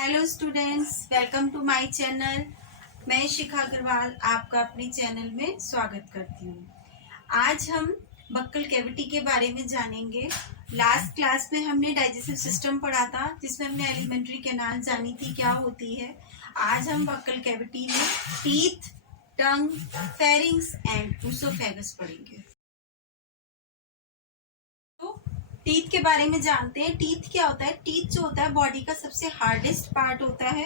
Hello students, welcome to my channel. मैं शिखा अग्रवाल आपका अपने चैनल में स्वागत करती हूँ। आज हम बक्कल कैविटी के बारे में जानेंगे। लास्ट क्लास में हमने डाइजेस्टिव सिस्टम पढ़ा था, जिसमें हमने एलिमेंट्री कैनाल जानी थी क्या होती है। आज हम बक्कल कैविटी में टीथ, टंग, फेरिंग्स एंड ऊसोफेगस पढ़ेंगे। टीथ के बारे में जानते हैं। टीथ क्या होता है? टीथ जो होता है बॉडी का सबसे हार्डेस्ट पार्ट होता है।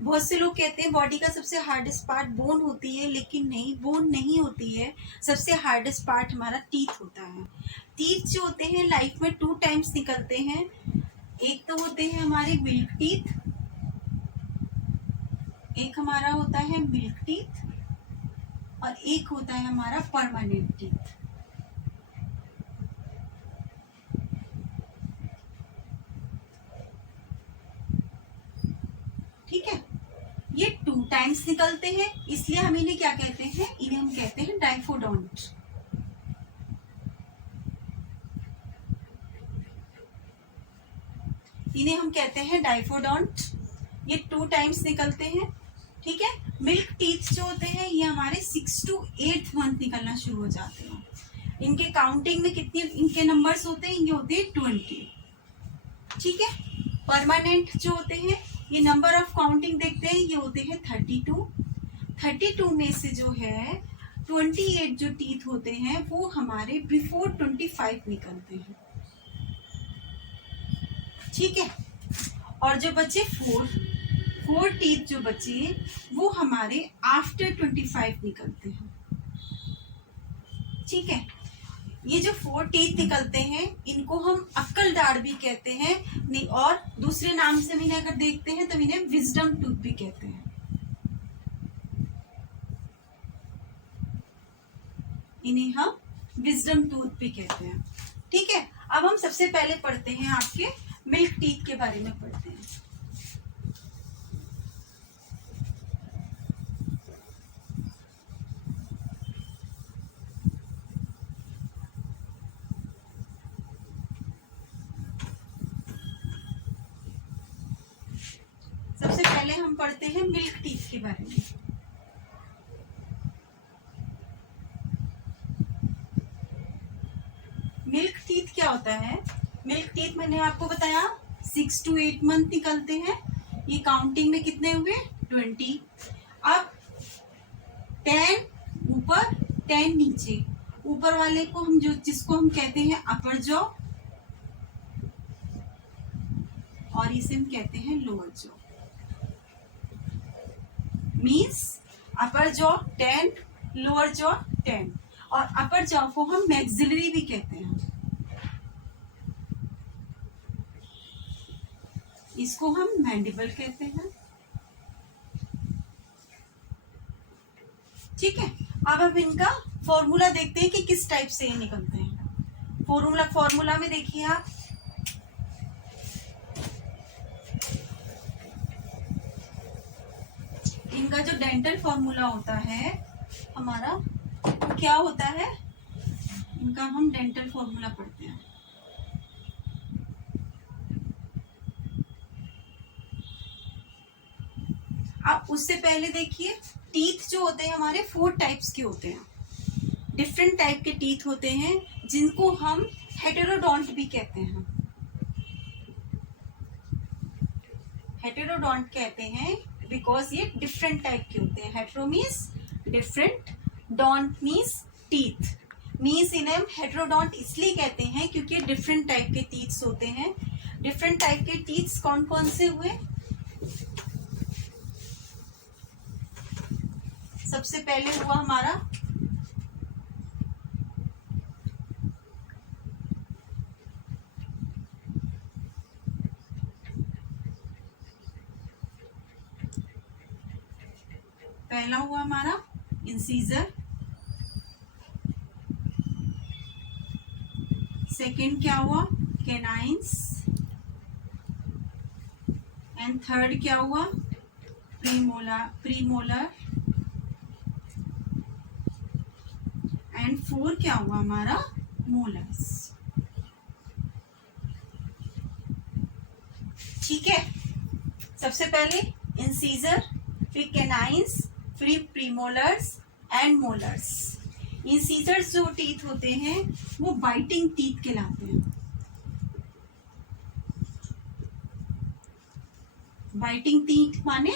बहुत से लोग कहते हैं बॉडी का सबसे हार्डेस्ट पार्ट बोन होती है, लेकिन नहीं, बोन नहीं होती है। सबसे हार्डेस्ट पार्ट हमारा टीथ होता है। टीथ जो होते हैं लाइफ में 2 टाइम्स निकलते हैं। एक तो होते हैं हमारे मिल्क टीथ, एक हमारा होता है मिल्क टीथ और एक होता है हमारा परमानेंट टीथ। ठीक है, ये 2 टाइम्स निकलते हैं, इसलिए हम इन्हें क्या कहते हैं? इन्हें हम कहते हैं डाइफोडोंट। इन्हें हम कहते हैं डाइफोडोंट। ये 2 टाइम्स निकलते हैं। ठीक है, मिल्क टीथ जो होते हैं ये हमारे 6 to 8th मंथ निकलना शुरू हो जाते हैं। इनके काउंटिंग में कितने इनके नंबर्स होते हैं? ये होते हैं 20। ठीक है, परमानेंट जो होते हैं ये नंबर ऑफ काउंटिंग देखते हैं, ये होते हैं 32 में से जो है 28 जो टीथ होते हैं वो हमारे बिफोर 25 निकलते हैं। ठीक है, और जो बचे 4 टीथ जो बचे वो हमारे आफ्टर 25 निकलते हैं। ठीक है, ये जो 4 टीथ निकलते हैं इनको हम अक्कल दाढ़ भी कहते हैं, नहीं और दूसरे नाम से इन्हें अगर देखते हैं तो इन्हें विजडम टूथ भी कहते हैं। इन्हें हम विजडम टूथ भी कहते हैं। ठीक है, अब हम सबसे पहले पढ़ते हैं आपके मिल्क टीथ के बारे में पढ़ते हैं। सबसे पहले हम पढ़ते हैं मिल्क टीथ के बारे में। मिल्क टीथ क्या होता है? मिल्क टीथ मैंने आपको बताया 6 to 8 मंथ निकलते हैं। ये काउंटिंग में कितने हुए? 20। अब 10 ऊपर 10 नीचे। ऊपर वाले को हम जिसको हम कहते हैं अपर जॉ और इसे हम कहते हैं लोअर जॉ। मीन्स अपर जॉ 10, लोअर जॉ 10 और अपर जॉ को हम मैक्सिलरी भी कहते हैं। इसको हम मैंडिबल कहते हैं। ठीक है, अब हम इनका फॉर्मूला देखते हैं कि किस टाइप से ये निकलते हैं। फॉर्मूला में देखिए आप, इनका जो डेंटल फॉर्मूला होता है हमारा वो क्या होता है? इनका हम डेंटल फॉर्मूला पढ़ते हैं। आप उससे पहले देखिए, टीथ जो होते हैं हमारे 4 टाइप्स के होते हैं। डिफरेंट टाइप के टीथ होते हैं जिनको हम हेटेरोडोंट भी कहते हैं। हेटेरोडोंट कहते हैं बिकॉज ये डिफरेंट टाइप के होते हैं। Hetero means different, don't means teeth. Means इन्हें हेटेरोडोंट इसलिए कहते हैं क्योंकि डिफरेंट टाइप के टीथ्स होते हैं। डिफरेंट टाइप के टीथ्स कौन कौन से हुए? सबसे पहले हुआ हमारा इंसीजर। सेकंड क्या हुआ? कैनाइंस। एंड थर्ड क्या हुआ? प्रीमोलर। एंड 4 क्या हुआ हमारा? मोलर्स। ठीक है, सबसे पहले इंसीजर, फिर कैनाइंस, फिर प्रीमोलर्स एंड मोलर्स। इंसीजर्स जो टीथ होते हैं वो बाइटिंग टीथ कहलाते हैं। बाइटिंग टीथ माने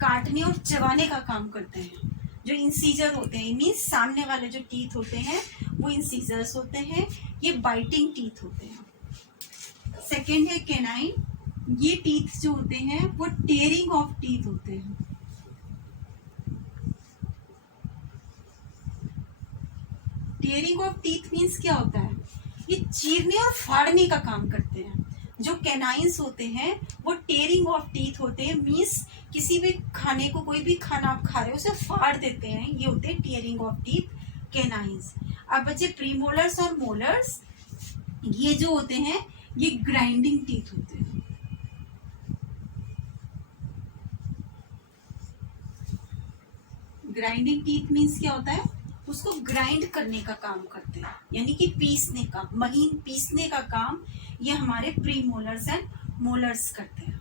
काटने और चबाने का काम करते हैं। जो इंसीजर होते हैं मीन्स सामने वाले जो टीथ होते हैं वो इंसीजर्स होते हैं, ये बाइटिंग टीथ होते हैं। सेकेंड है कैनाइन, ये टीथ जो होते हैं वो टेयरिंग ऑफ टीथ होते हैं। टेयरिंग ऑफ टीथ मीन्स क्या होता है, ये चीरने और फाड़ने का काम करते हैं। जो कैनाइंस होते हैं वो टेयरिंग ऑफ टीथ होते हैं, मीन्स किसी भी खाने को, कोई भी खाना आप खा रहे हो उसे फाड़ देते हैं, ये होते हैं टेयरिंग ऑफ टीथ कैनाइंस। अब बचे प्रीमोलर्स और मोलर्स, ये जो होते हैं ये ग्राइंडिंग टीथ होते हैं। ग्राइंडिंग टीथ मीन्स क्या होता है, उसको ग्राइंड करने का काम करते हैं, यानी कि पीसने का, महीन पीसने का काम ये हमारे प्रीमोलर्स एंड मोलर्स करते हैं।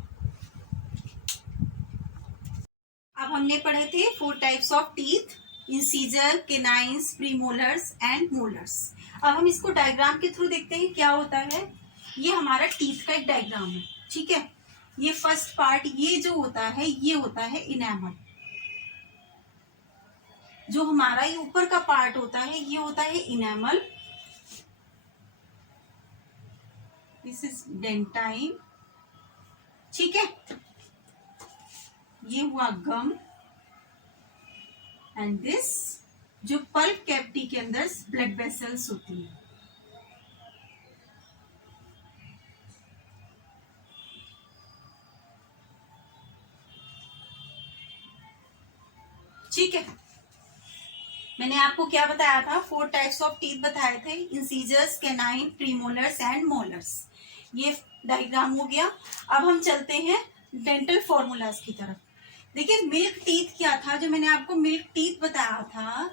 अब हमने पढ़े थे 4 types of teeth, incisor, canines, premolars and molars. अब हम इसको डायग्राम के थ्रू देखते हैं क्या होता है। ये हमारा टीथ का एक डायग्राम है, ठीक है। ये फर्स्ट पार्ट, ये जो होता है ये होता है इनेमल। जो हमारा ये ऊपर का पार्ट होता है ये होता है इनेमल, दिस इज डेंटाइन, ठीक है। ये हुआ गम एंड दिस जो पल्प कैविटी के अंदर ब्लड वेसल्स होती है। ठीक है, मैंने आपको क्या बताया था, 4 टाइप्स ऑफ टीथ बताए थे, incisors, canine, premolars and molars. ये डायग्राम हो गया। अब हम चलते हैं डेंटल फॉर्मूलाज की तरफ। देखिए मिल्क टीथ क्या था, जो मैंने आपको मिल्क टीथ बताया था,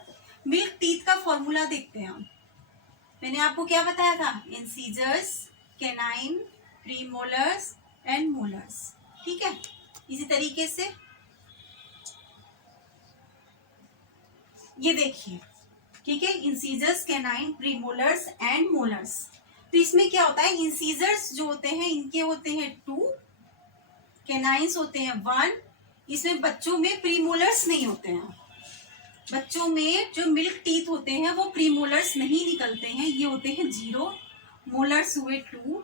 मिल्क टीथ का फॉर्मूला देखते हैं हम। मैंने आपको क्या बताया था, incisors, canine, premolars and molars, ठीक है। इसी तरीके से ये देखिए, ठीक है, incisors, canine, premolars and molars. तो इसमें क्या होता है, इंसीजर्स जो होते हैं इनके होते हैं 2, कैनाइंस होते हैं 1। इसमें बच्चों में प्रीमोलर्स नहीं होते हैं, बच्चों में जो मिल्क टीथ होते हैं वो प्रीमोलर्स नहीं निकलते हैं, ये होते हैं 0। मोलर्स हुए 2,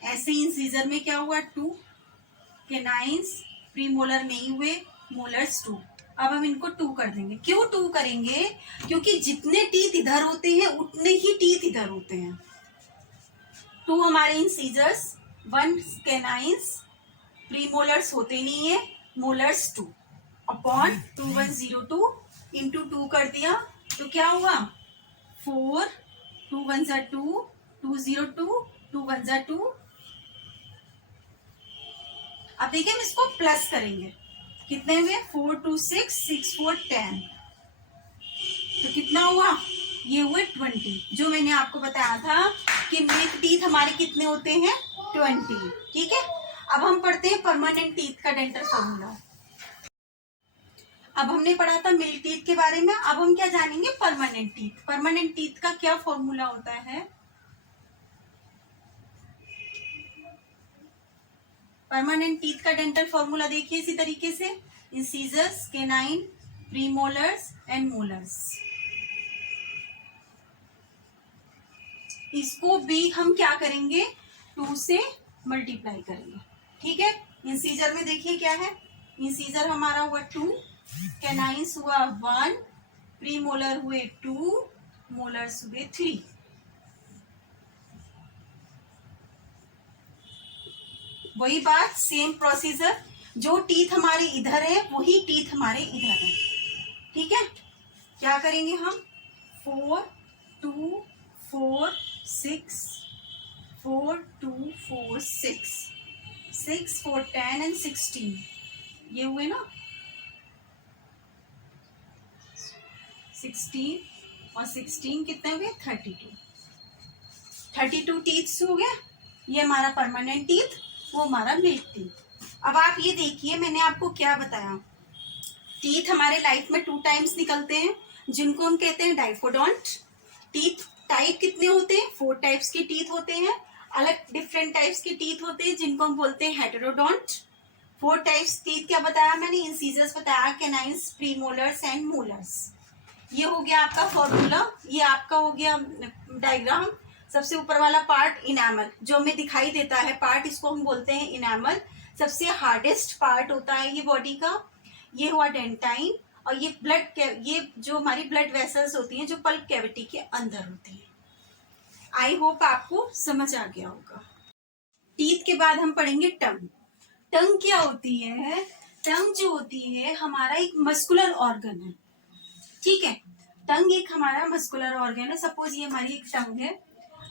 ऐसे इंसीजर में क्या हुआ 2, कैनाइंस, प्रीमोलर नहीं हुए, मोलर्स 2। अब हम इनको 2 कर देंगे। क्यों 2 करेंगे, क्योंकि जितने टीथ इधर होते हैं उतने ही टीथ इधर होते हैं। 2 हमारे इंसीजर्स, 1 कैनाइंस, प्रीमोलर्स होते नहीं है, मोलर्स 2 अपॉन 2102 इंटू 2 कर दिया तो क्या हुआ 4, 2 1 जा 2, 202, 2 1 जा 2। अब देखिए हम इसको प्लस करेंगे, कितने हुए 4 2 6 6 4 10, तो कितना हुआ, ये हुए 20। जो मैंने आपको बताया था कि मिल्क टीथ हमारे कितने होते हैं 20, ठीक है। अब हम पढ़ते हैं परमानेंट टीथ का डेंटल फॉर्मूला। अब हमने पढ़ा था मिल्क टीथ के बारे में, अब हम क्या जानेंगे, परमानेंट टीथ। परमानेंट टीथ का क्या फॉर्मूला होता है, परमानेंट टीथ का डेंटल फॉर्मूला देखिए इसी तरीके से, incisors, canine, premolars and molars. इसको भी हम क्या करेंगे, 2 से मल्टीप्लाई करेंगे, ठीक है। इंसीजर में देखिए क्या है, इंसीजर हमारा हुआ 2, कैनाइंस हुआ 1, प्रीमोलर हुए 2, मोलर्स हुए 3। वही बात, सेम प्रोसीजर, जो टीथ हमारे इधर है वही टीथ हमारे इधर है, ठीक है। क्या करेंगे हम, 4 2 4 6 4 2 4 6 6 4 10 एंड 16, ये हुए ना 16 और 16 कितने हुए 32 टीथ हो गया। ये हमारा परमानेंट टीथ, वो हमारा मिल्क टीथ। अब आप ये देखिए, मैंने आपको क्या बताया, टीथ हमारे लाइफ में 2 टाइम्स निकलते हैं, जिनको हम कहते हैं डाइफोडोंट। टीथ टाइप कितने होते हैं? 4 टाइप्स के टीथ होते हैं। अलग डिफरेंट टाइप्स के टीथ होते हैं जिनको हम बोलते हैं हेटेरोडोंट। 4 टाइप्स टीथ क्या बताया मैंने? इंसीजर्स बताया, कैनाइन्स, प्रीमोलर्स एंड मोलर्स। ये हो गया आपका फॉर्मूला, ये आपका हो गया डायग्राम। सबसे ऊपर वाला पार्ट इनैमल, जो हमें दिखाई देता है पार्ट, इसको हम बोलते हैं इनैमल। सबसे हार्डेस्ट पार्ट होता है ये बॉडी का। ये हुआ डेंटाइन, और ये ये जो हमारी ब्लड वेसल्स होती हैं जो पल्प कैविटी के अंदर होती हैं। आई होप आपको समझ आ गया होगा। टीथ के बाद हम पढ़ेंगे टंग। टंग क्या होती है? टंग जो होती है हमारा एक मस्कुलर ऑर्गन है, ठीक है। टंग एक हमारा मस्कुलर ऑर्गन है। सपोज ये हमारी एक टंग है।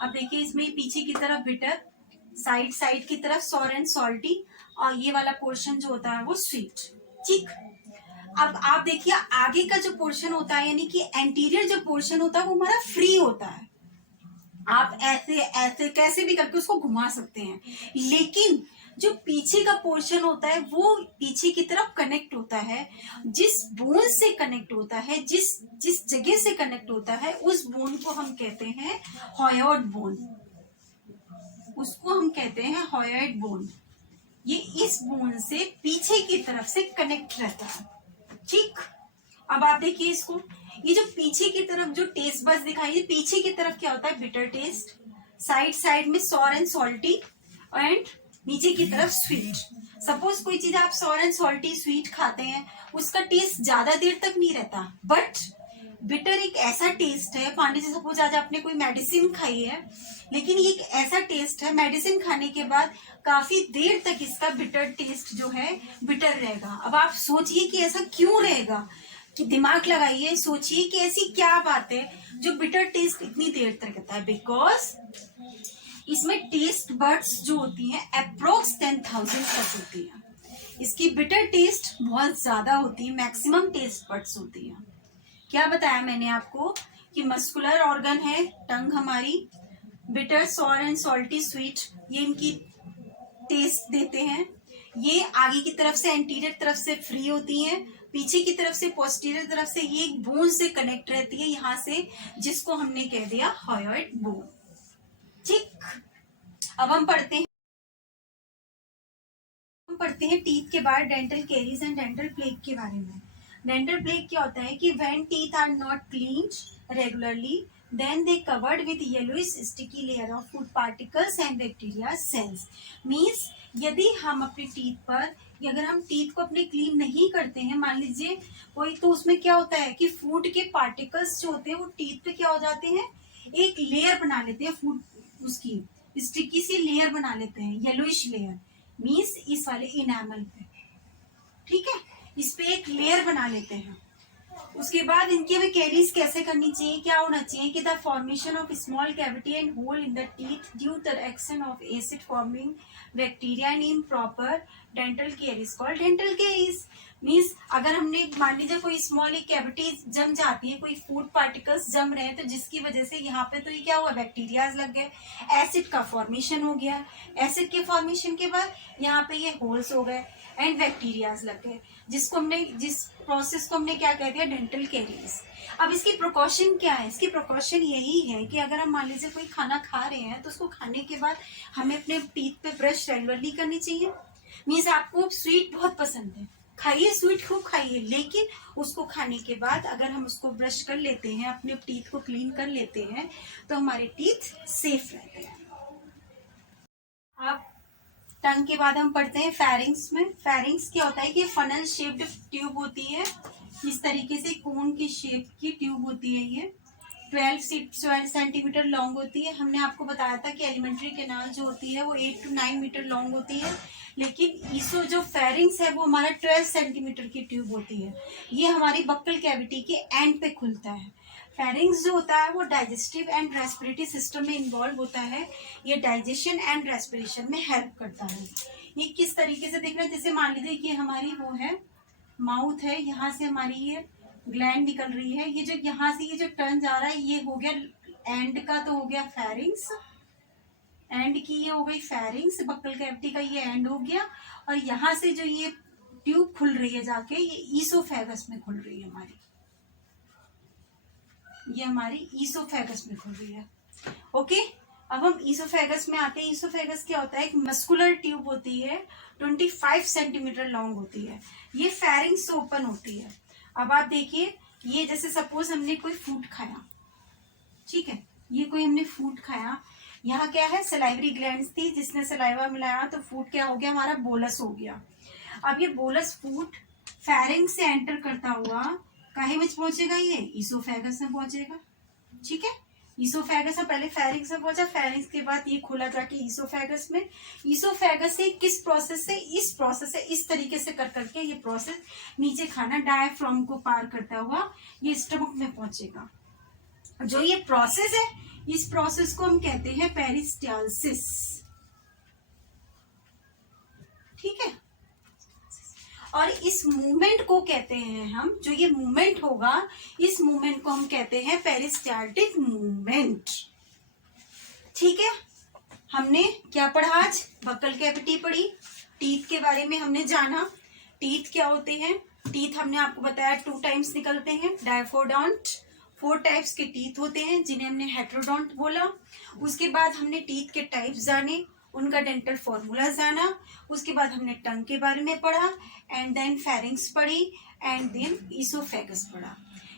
अब देखिए, इसमें पीछे की तरफ बिटर, साइड की तरफ सॉर एंड सॉल्टी, और ये वाला पोर्शन जो होता है वो स्वीट, ठीक। अब आप देखिए, आगे का जो पोर्शन होता है, यानी कि एंटीरियर जो पोर्शन होता है वो हमारा फ्री होता है। आप ऐसे ऐसे कैसे भी करके उसको घुमा सकते हैं, लेकिन जो पीछे का पोर्शन होता है वो पीछे की तरफ कनेक्ट होता है। जिस बोन से कनेक्ट होता है, जिस जगह से कनेक्ट होता है, उस बोन को हम कहते हैं हॉयोइड बोन। उसको हम कहते हैं हॉयोइड बोन। ये इस बोन से पीछे की तरफ से कनेक्ट रहता है, ठीक। अब आप देखिए इसको, ये जो पीछे की तरफ जो टेस्ट बस दिखाई, पीछे की तरफ क्या होता है? बिटर टेस्ट, साइड में सॉर एंड सॉल्टी, एंड नीचे की तरफ स्वीट। सपोज कोई चीज आप सॉर एंड सॉल्टी स्वीट खाते हैं, उसका टेस्ट ज्यादा देर तक नहीं रहता, बट बिटर एक ऐसा टेस्ट है। पांडे जी, सपोज आज आपने कोई मेडिसिन खाई है, लेकिन ये एक ऐसा टेस्ट है, मेडिसिन खाने के बाद काफी देर तक इसका बिटर टेस्ट जो है बिटर रहेगा। अब आप सोचिए कि ऐसा क्यों रहेगा, कि दिमाग लगाइए, सोचिए कि ऐसी क्या बात है जो बिटर टेस्ट इतनी देर तक रहता है। बिकॉज इसमें टेस्ट बर्ड्स जो होती हैं अप्रोक्स 10,000 तक होती है। इसकी बिटर टेस्ट बहुत ज्यादा होती है, मैक्सिमम टेस्ट बर्ड्स होती है। क्या बताया मैंने आपको कि मस्कुलर ऑर्गन है टंग हमारी, bitter, sour and salty, sweet, ये इनकी टेस्ट देते हैं। ये आगे की तरफ से एंटीरियर तरफ से फ्री होती हैं, पीछे की तरफ से पोस्टीरियर तरफ से ये एक बोन से कनेक्ट रहती है, यहां से, जिसको हमने कह दिया हॉयोइड बोन, ठीक। अब हम पढ़ते हैं टीथ के बाद dental caries and dental plaque के बारे में। डेंटल प्लेग क्या होता है कि when teeth are not cleaned regularly, then they covered with yellowish sticky layer of food particles and bacteria cells। Means यदि हम अपने टीथ पर, अगर हम टीथ को अपने क्लीन नहीं करते हैं, मान लीजिए कोई, तो उसमें क्या होता है कि फूड के पार्टिकल्स जो होते हैं वो टीथ पे क्या हो जाते हैं, एक लेयर बना लेते हैं, फूड उसकी स्टिकी सी लेयर बना लेते हैं, येलोइश लेयर, मीन्स इस वाले इनामल पे, ठीक है, इस पे एक लेयर बना लेते हैं। उसके बाद इनकी हमें कैरीज कैसे करनी चाहिए, क्या होना चाहिए कि the formation of small cavity and hole in the teeth due to the action of acid forming bacteria and improper dental caries called dental caries. Means अगर हमने मान लीजिए कोई स्मॉल एक कैविटी जम जाती है, कोई फूड पार्टिकल्स जम रहे हैं, तो जिसकी वजह से यहाँ पे तो ये क्या हुआ, बैक्टीरियाज लग गए, एसिड का फॉर्मेशन हो गया, एसिड के फॉर्मेशन के बाद यहाँ पे ये होल्स हो गए एंड बैक्टीरियाज लग गए, जिस प्रोसेस को हमने क्या कह दिया, डेंटल कैरीज। अब इसकी प्रिकॉशन क्या है? इसकी प्रिकॉशन यही है कि अगर हम मान लीजिए कोई खाना खा रहे हैं, तो उसको खाने के बाद हमें अपने टीथ पे ब्रश रेगुलरली करनी चाहिए। मीन्स आपको स्वीट बहुत पसंद है, खाइए, स्वीट खूब खाइए, लेकिन उसको खाने के बाद अगर हम उसको ब्रश कर लेते हैं, अपने टीथ को क्लीन कर लेते हैं, तो हमारे टीथ सेफ रहते हैं। अब टंग के बाद हम पढ़ते हैं फेरिंग्स में। फेरिंग्स क्या होता है कि फनल शेप्ड ट्यूब होती है, इस तरीके से कोन की शेप की ट्यूब होती है, ये 12 सेंटीमीटर लॉन्ग होती है। हमने आपको बताया था कि एलिमेंट्री कैनाल जो होती है वो 8 to 9 मीटर लॉन्ग होती है, लेकिन इसो जो फेरिंग्स है वो हमारा 12 सेंटीमीटर की ट्यूब होती है। ये हमारी बक्कल कैविटी के एंड पे खुलता है। फेरिंग्स जो होता है वो डाइजेस्टिव एंड रेस्पिरेटरी सिस्टम में इन्वॉल्व होता है, ये डाइजेशन एंड रेस्पिरेशन में हेल्प करता है। ये किस तरीके से देख रहे हैं, जैसे मान लीजिए कि हमारी वो है माउथ है, यहाँ से हमारी ये ग्लैंड निकल रही है, ये जो यहाँ से ये जो टर्न जा रहा है, ये हो गया एंड का, तो हो गया फेरिंग्स, एंड की ये हो गई फेरिंग्स, बक्कल कैविटी का ये एंड हो गया, और यहाँ से जो ये ट्यूब खुल रही है जाके ये ईसोफेगस में खुल रही है हमारी, ये हमारी ईसोफेगस में खुल रही है। ओके, अब हम ईसोफेगस में आते हैं। ईसोफेगस क्या होता है? एक मस्कुलर ट्यूब होती है, 25 सेंटीमीटर लॉन्ग होती है, ये फेरिंग्स से ओपन होती है। अब आप देखिए, ये जैसे सपोज हमने कोई फूड खाया, ठीक है, ये कोई हमने फूड खाया, यहाँ क्या है, सलाइवरी ग्लैंड्स थी, जिसने सलाइवा मिलाया तो फूड क्या हो गया हमारा, बोलस हो गया। अब ये बोलस फूड फेरिंग्स से एंटर करता हुआ काहे में पहुंचेगा, ये ईसोफेगस में पहुंचेगा, ठीक है। ईसोफेगस से पहले फेरिंग्स में पहुंचा, फेरिंग्स के बाद ये खुला जाके ईसोफेगस में, ईसोफेगस से किस प्रोसेस से, इस प्रोसेस से, इस तरीके से कर करके ये प्रोसेस नीचे खाना डायफ्राम को पार करता हुआ ये स्टमक में पहुंचेगा। जो ये प्रोसेस है, इस प्रोसेस को हम कहते हैं पेरिस्टालसिस, ठीक है। और इस मूवमेंट को कहते हैं हम, जो ये मूवमेंट होगा, इस मूवमेंट को हम कहते हैं पेरिस्टाल्टिक मूवमेंट, ठीक है। हमने क्या पढ़ा आज? बक्कल कैविटी पढ़ी, टीथ के बारे में हमने जाना। टीथ क्या होते हैं? टीथ हमने आपको बताया 2 टाइम्स निकलते हैं, डायफोडोंट। 4 टाइप्स के टीथ होते हैं जिन्हें हमने हेट्रोडोंट बोला। उसके बाद हमने टीथ के टाइप्स जाने, उनका डेंटल फॉर्मूला जाना। उसके बाद हमने टंग के बारे में पढ़ा, एंड देन फेरिंग्स पढ़ी, एंड देन ईसोफेगस पढ़ा।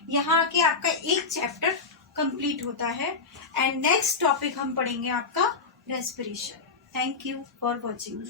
यहाँ आके आपका एक चैप्टर कंप्लीट होता है, एंड नेक्स्ट टॉपिक हम पढ़ेंगे आपका respiration. Thank you for watching.